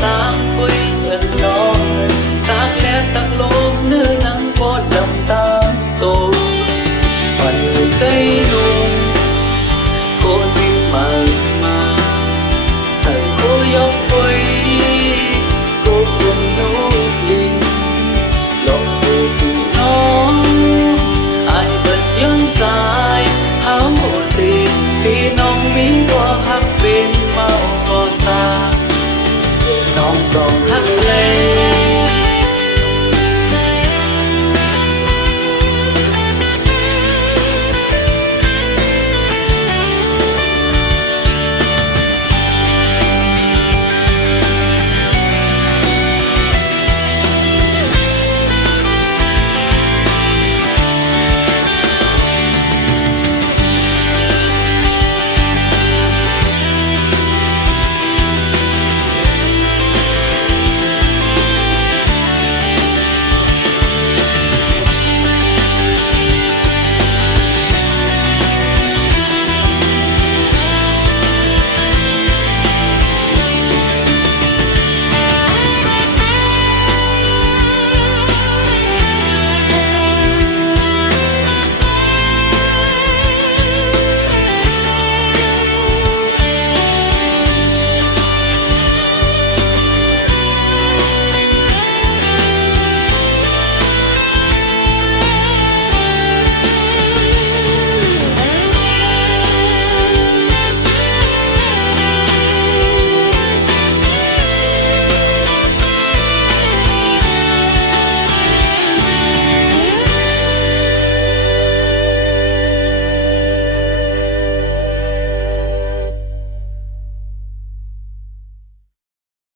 สามปุยน้องตากแดดตักลมเนื้อหนังปอดดำตามโตวันใกล้นุ่มโคตรวิ่งมาใส่โคยกปุยโกบุญนูลิงลงดูสู่น้องไอเบิดย้อนใจเฮาสิที่น้องมีบ่ฮักเป็นเมาบ่ซาน้องจองฮัก